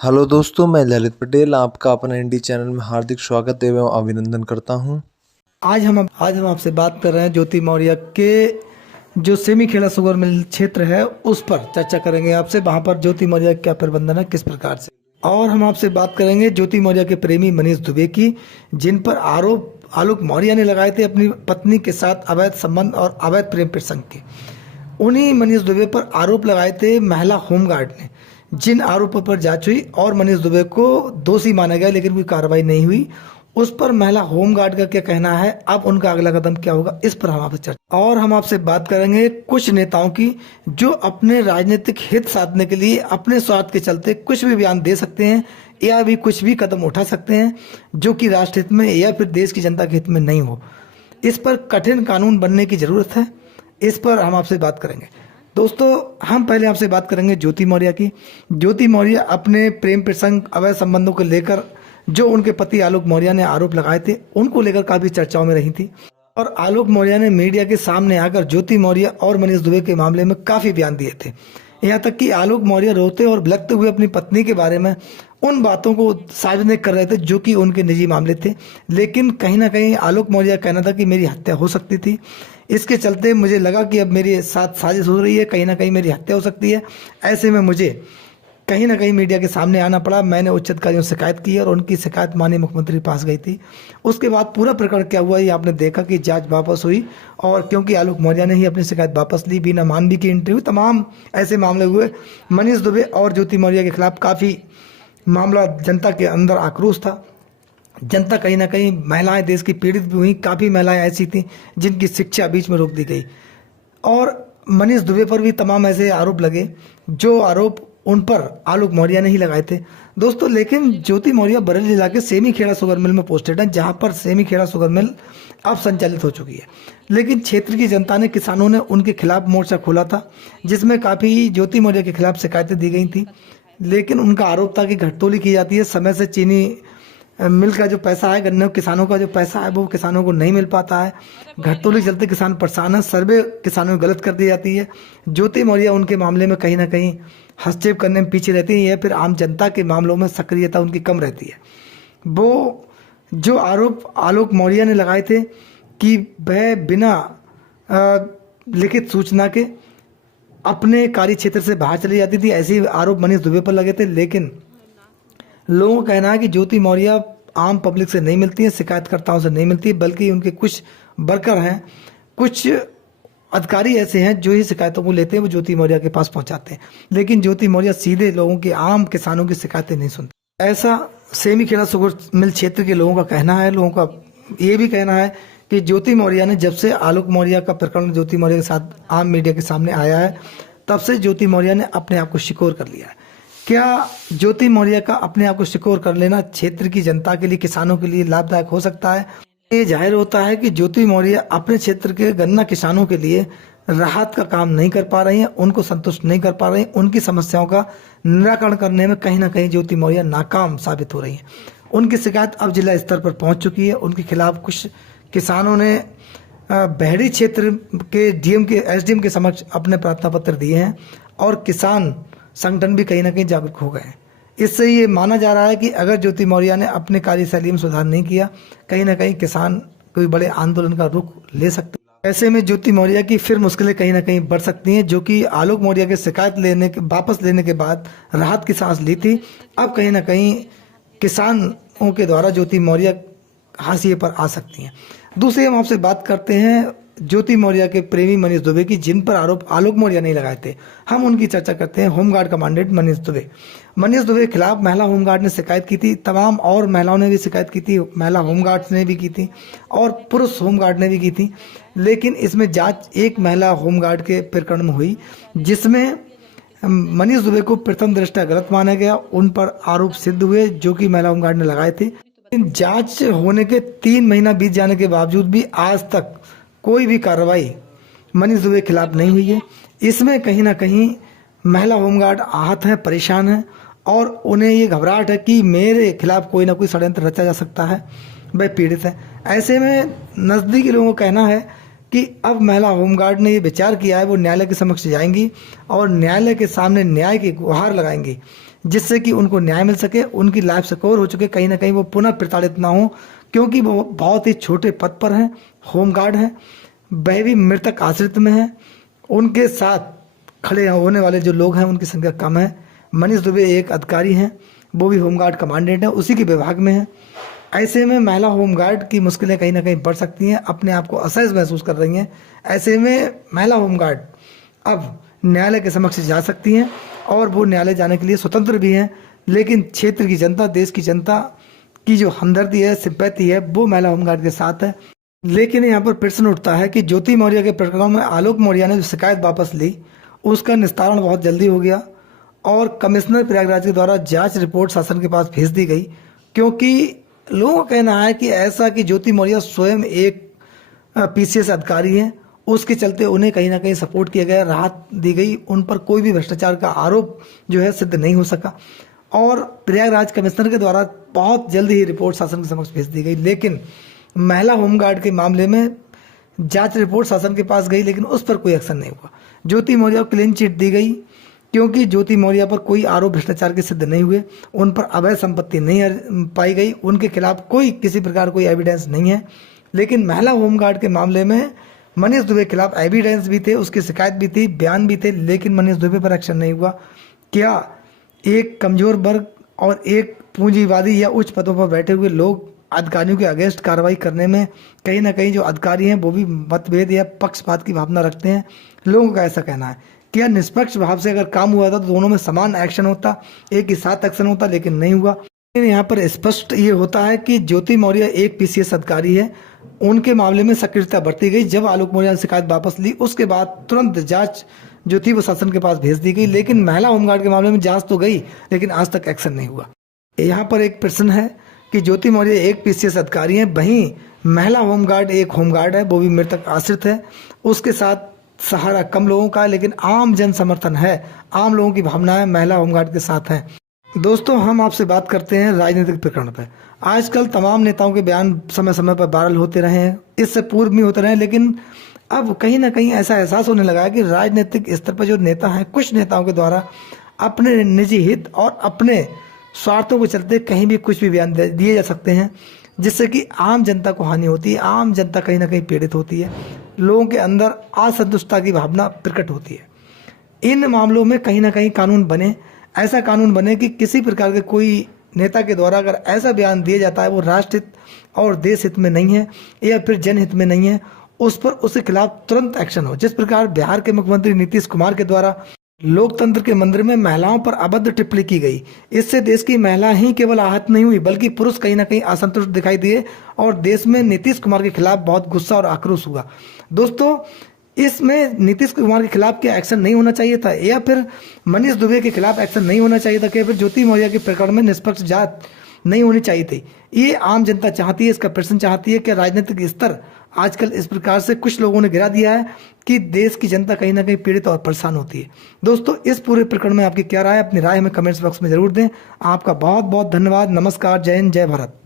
Hello दोस्तों, मैं ललित पटेल आपका अपना इंडी चैनल में हार्दिक स्वागत एवं अभिनंदन करता हूं। आज हम आपसे बात कर रहे हैं ज्योति मौर्य के जो सेमीखेड़ा शुगर मिल क्षेत्र है उस पर चर्चा करेंगे आपसे। वहाँ पर ज्योति मौर्य क्या प्रबंधन है, किस प्रकार से। और हम आपसे बात करेंगे ज्योति मौर्य के प्रेमी मनीष दुबे की, जिन पर आरोप आलोक मौर्य ने लगाए थे अपनी पत्नी के साथ अवैध संबंध और अवैध प्रेम प्रसंग के। उन्हीं मनीष दुबे पर आरोप लगाए थे महिला होमगार्ड ने, जिन आरोपों पर जांच हुई और मनीष दुबे को दोषी माना गया, लेकिन कोई कार्रवाई नहीं हुई। उस पर महिला होमगार्ड का क्या कहना है, अब उनका अगला कदम क्या होगा, इस पर हम आपसे चर्चा। और हम आपसे बात करेंगे कुछ नेताओं की जो अपने राजनीतिक हित साधने के लिए अपने स्वार्थ के चलते कुछ भी बयान दे सकते हैं या भी कुछ भी कदम उठा सकते हैं जो कि राष्ट्र हित में या फिर देश की जनता के हित में नहीं हो। इस पर कठिन कानून बनने की जरूरत है, इस पर हम आपसे बात करेंगे। दोस्तों, हम पहले आपसे बात करेंगे ज्योति मौर्य की। ज्योति मौर्य अपने प्रेम प्रसंग अवैध संबंधों को लेकर जो उनके पति आलोक मौर्य ने आरोप लगाए थे उनको लेकर काफी चर्चाओं में रही थी। और आलोक मौर्य ने मीडिया के सामने आकर ज्योति मौर्य और मनीष दुबे के मामले में काफी बयान दिए थे। यहाँ तक कि आलोक मौर्य रोते और बिलखते हुए अपनी पत्नी के बारे में उन बातों को सार्वजनिक कर रहे थे जो कि उनके निजी मामले थे। लेकिन कहीं ना कहीं आलोक मौर्य का कहना था कि मेरी हत्या हो सकती थी। इसके चलते मुझे लगा कि अब मेरे साथ साजिश हो रही है, कहीं ना कहीं मेरी हत्या हो सकती है। ऐसे में मुझे कहीं ना कहीं मीडिया के सामने आना पड़ा। मैंने उच्च अधिकारियों से शिकायत की और उनकी शिकायत माननीय मुख्यमंत्री के पास गई थी। उसके बाद पूरा प्रकरण क्या हुआ ये आपने देखा कि जांच वापस हुई, और क्योंकि आलोक मौर्य ने ही अपनी शिकायत वापस ली, बिना मानवी की इंटरव्यू, तमाम ऐसे मामले हुए। मनीष दुबे और ज्योति मौर्य के खिलाफ काफ़ी मामला, जनता के अंदर आक्रोश था। जनता कहीं ना कहीं, महिलाएं देश की पीड़ित भी हुई। काफ़ी महिलाएं ऐसी थी जिनकी शिक्षा बीच में रोक दी गई। और मनीष दुबे पर भी तमाम ऐसे आरोप लगे जो आरोप उन पर आलोक मौर्य ने ही लगाए थे दोस्तों। लेकिन ज्योति मौर्य बरेली जिला के सेमीखेड़ा शुगर मिल में पोस्टेड है, जहां पर सेमीखेड़ा शुगर मिल अब संचालित हो चुकी है। लेकिन क्षेत्र की जनता ने, किसानों ने उनके खिलाफ मोर्चा खोला था, जिसमें काफ़ी ज्योति मौर्य के खिलाफ शिकायतें दी गई थी। लेकिन उनका आरोप था कि घटतोली की जाती है, समय से चीनी मिल का जो पैसा है, गन्ने किसानों का जो पैसा है वो किसानों को नहीं मिल पाता है। घटतोली चलते किसान परेशान है, सर्वे किसानों को गलत कर दी जाती है। ज्योति मौर्य उनके मामले में कहीं ना कहीं हस्तक्षेप करने में पीछे रहती है, या फिर आम जनता के मामलों में सक्रियता उनकी कम रहती है। वो जो आरोप आलोक मौर्य ने लगाए थे कि वह बिना लिखित सूचना के अपने कार्य क्षेत्र से बाहर चली जाती थी, ऐसे आरोप मनीष दुबे पर लगे थे। लेकिन लोगों का कहना है कि ज्योति मौर्य आम पब्लिक से नहीं मिलती है, शिकायतकर्ताओं से नहीं मिलती है, बल्कि उनके कुछ वर्कर हैं, कुछ अधिकारी ऐसे हैं जो ही शिकायतों को लेते हैं, वो ज्योति मौर्य के पास पहुंचाते हैं। लेकिन ज्योति मौर्य सीधे लोगों की, आम किसानों की शिकायतें नहीं सुनते। ऐसा सेमीखेड़ा शुगर मिल क्षेत्र के लोगों का कहना है। लोगों का ये भी कहना है कि ज्योति मौर्य ने, जब से आलोक मौर्य का प्रकरण ज्योति मौर्य के साथ आम मीडिया के सामने आया है, तब से ज्योति मौर्य ने अपने आप को सिक्योर कर लिया है। क्या ज्योति मौर्य का अपने आप को सिक्योर कर लेना क्षेत्र की जनता के लिए, किसानों के लिए लाभदायक हो सकता है? ये जाहिर होता है कि ज्योति मौर्य अपने क्षेत्र के गन्ना किसानों के लिए राहत का काम नहीं कर पा रही हैं, उनको संतुष्ट नहीं कर पा रही हैं। उनकी समस्याओं का निराकरण करने में कहीं ना कहीं ज्योति मौर्य नाकाम साबित हो रही हैं। उनकी शिकायत अब जिला स्तर पर पहुंच चुकी है। उनके खिलाफ कुछ किसानों ने बहरी क्षेत्र के डीएम के, एसडीएम के समक्ष अपने प्रार्थना पत्र दिए हैं, और किसान संगठन भी कहीं ना कहीं जागरूक हो गए हैं। इससे ये माना जा रहा है कि अगर ज्योति मौर्य ने अपने कार्यशैली में सुधार नहीं किया, कहीं ना कहीं किसान कोई बड़े आंदोलन का रुख ले सकते हैं। ऐसे में ज्योति मौर्य की फिर मुश्किलें कहीं ना कहीं बढ़ सकती हैं, जो कि आलोक मौर्य के शिकायत वापस लेने के बाद राहत की सांस ली थी, अब कहीं ना कहीं किसानों के द्वारा ज्योति मौर्य हाशिए पर आ सकती हैं। दूसरी हम आपसे बात करते हैं ज्योति मौर्य के प्रेमी मनीष दुबे की, जिन पर आरोप आलोक मौर्य नहीं लगाए थे। हम उनकी चर्चा करते हैं। Home guard commandant Manish Dubey. मनीष दुबे के खिलाफ महिला होमगार्ड ने शिकायत की थी, तमाम और महिलाओं ने भी शिकायत की थी, महिला होमगार्ड्स ने भी की थी और पुरुष होमगार्ड ने भी की थी। लेकिन इसमें जांच एक महिला होमगार्ड के प्रकरण में हुई, जिसमें मनीष दुबे को प्रथम दृष्टया गलत माना गया। उन पर आरोप सिद्ध हुए जो कि महिला होमगार्ड ने लगाए थे। जांच होने के 3 महीना बीत जाने के बावजूद भी आज तक कोई भी कार्रवाई मनीष दुबे के खिलाफ नहीं हुई है। इसमें कहीं ना कहीं महिला होमगार्ड आहत हैं, परेशान हैं, और उन्हें ये घबराहट है कि मेरे खिलाफ कोई ना कोई षड्यंत्र रचा जा सकता है, वह पीड़ित है। ऐसे में नज़दीकी लोगों का कहना है कि अब महिला होमगार्ड ने ये विचार किया है, वो न्यायालय के समक्ष जाएंगी और न्यायालय के सामने न्याय की गुहार लगाएंगी जिससे कि उनको न्याय मिल सके, उनकी लाइफ सिक्योर हो चुके, कहीं ना कहीं वो पुनः प्रताड़ित ना हो, क्योंकि वो बहुत ही छोटे पद पर हैं, होमगार्ड हैं, वह भी मृतक आश्रित में है। उनके साथ खड़े होने वाले जो लोग हैं उनकी संख्या कम है। मनीष दुबे एक अधिकारी हैं, वो भी होमगार्ड कमांडेंट है, उसी के विभाग में है। ऐसे में महिला होमगार्ड की मुश्किलें कहीं ना कहीं बढ़ सकती हैं, अपने आप को असहज महसूस कर रही हैं। ऐसे में महिला होमगार्ड अब न्यायालय के समक्ष जा सकती हैं और वो न्यायालय जाने के लिए स्वतंत्र भी हैं, लेकिन क्षेत्र की जनता, देश की जनता की जो हमदर्दी है, सिंपैथी है, वो महिला होमगार्ड के साथ है। लेकिन यहाँ पर प्रश्न उठता है कि ज्योति मौर्य के प्रकरण में आलोक मौर्य ने जो शिकायत वापस ली, उसका निस्तारण बहुत जल्दी हो गया और कमिश्नर प्रयागराज के द्वारा जांच रिपोर्ट शासन के पास भेज दी गई, क्योंकि लोगों का कहना है कि ऐसा कि ज्योति मौर्य स्वयं एक पीसीएस अधिकारी हैं, उसके चलते उन्हें कहीं ना कहीं सपोर्ट किया गया, राहत दी गई, उन पर कोई भी भ्रष्टाचार का आरोप जो है सिद्ध नहीं हो सका और प्रयागराज कमिश्नर के द्वारा बहुत जल्दी ही रिपोर्ट शासन के समक्ष भेज दी गई। लेकिन महिला होमगार्ड के मामले में जांच रिपोर्ट शासन के पास गई, लेकिन उस पर कोई एक्शन नहीं हुआ। ज्योति मौर्य को क्लीन चिट दी गई, क्योंकि ज्योति मौर्य पर कोई आरोप भ्रष्टाचार के सिद्ध नहीं हुए, उन पर अवैध संपत्ति नहीं पाई गई, उनके खिलाफ कोई किसी प्रकार कोई एविडेंस नहीं है। लेकिन महिला होमगार्ड के मामले में मनीष दुबे के खिलाफ एविडेंस भी थे, उसकी शिकायत भी थी, बयान भी थे, लेकिन मनीष दुबे पर एक्शन नहीं हुआ। क्या एक कमजोर वर्ग और एक पूंजीवादी या उच्च पदों पर बैठे हुए लोग अधिकारियों के अगेंस्ट कार्रवाई करने में कहीं ना कहीं जो अधिकारी हैं वो भी मतभेद या पक्षपात की भावना रखते हैं? लोगों का ऐसा कहना है। क्या निष्पक्ष भाव से अगर काम हुआ था तो दोनों में समान एक्शन होता, एक ही साथ एक्शन होता, लेकिन नहीं हुआ। यहाँ पर स्पष्ट ये होता है कि ज्योति मौर्य एक पीसीएस अधिकारी है, उनके मामले में सक्रियता बरती गई। जब आलोक मौर्य ने शिकायत वापस ली, उसके बाद तुरंत जांच जो थी वो शासन के पास भेज दी गई। लेकिन महिला होमगार्ड के मामले में जांच तो गई, लेकिन आज तक एक्शन नहीं हुआ। यहाँ पर एक प्रश्न है कि ज्योति मौर्य एक पीसीएस अधिकारी है, वहीं महिला होमगार्ड एक होमगार्ड है, वो भी मृतक आश्रित है, उसके साथ सहारा कम लोगों का है, लेकिन आम जन समर्थन है, आम लोगों की भावनाएं महिला होमगार्ड के साथ हैं। दोस्तों, हम आपसे बात करते हैं राजनीतिक प्रकरण पर। आजकल तमाम नेताओं के बयान समय समय पर वायरल होते रहे हैं, इससे पूर्व भी होते रहे, लेकिन अब कहीं ना कहीं ऐसा एहसास होने लगा है कि राजनीतिक स्तर पर जो नेता हैं, कुछ नेताओं के द्वारा अपने निजी हित और अपने स्वार्थों के चलते कहीं भी कुछ भी बयान दिए जा सकते हैं, जिससे कि आम जनता को हानि होती है, आम जनता कहीं ना कहीं पीड़ित होती है, लोगों के अंदर असंतुष्टता की भावना प्रकट होती है। इन मामलों में कहीं ना कहीं कानून बने, ऐसा कानून बने कि किसी प्रकार के कोई नेता के द्वारा अगर ऐसा बयान दिया जाता है वो राष्ट्र हित और देश हित में नहीं है या फिर जनहित में नहीं है, उस पर उसके खिलाफ तुरंत एक्शन हो। जिस प्रकार बिहार के मुख्यमंत्री नीतीश कुमार के द्वारा लोकतंत्र के मंदिर में महिलाओं पर अभद्र टिप्पणी की गई, इससे देश की महिला ही केवल आहत नहीं हुई बल्कि पुरुष कहीं ना कहीं असंतुष्ट दिखाई दिए और देश में नीतीश कुमार के खिलाफ बहुत गुस्सा और आक्रोश हुआ। दोस्तों, इसमें नीतीश कुमार के खिलाफ क्या एक्शन नहीं होना चाहिए था, या फिर मनीष दुबे के खिलाफ एक्शन नहीं होना चाहिए था, या फिर ज्योति मौर्य के प्रकरण में निष्पक्ष जांच नहीं होनी चाहिए थी? ये आम जनता चाहती है, इसका प्रश्न चाहती है कि राजनीतिक स्तर आजकल इस प्रकार से कुछ लोगों ने गिरा दिया है कि देश की जनता कहीं ना कहीं पीड़ित और परेशान होती है। दोस्तों, इस पूरे प्रकरण में आपकी क्या राय है? अपनी राय हमें कमेंट्स बॉक्स में जरूर दें। आपका बहुत बहुत धन्यवाद। नमस्कार, जय हिंद, जय भारत।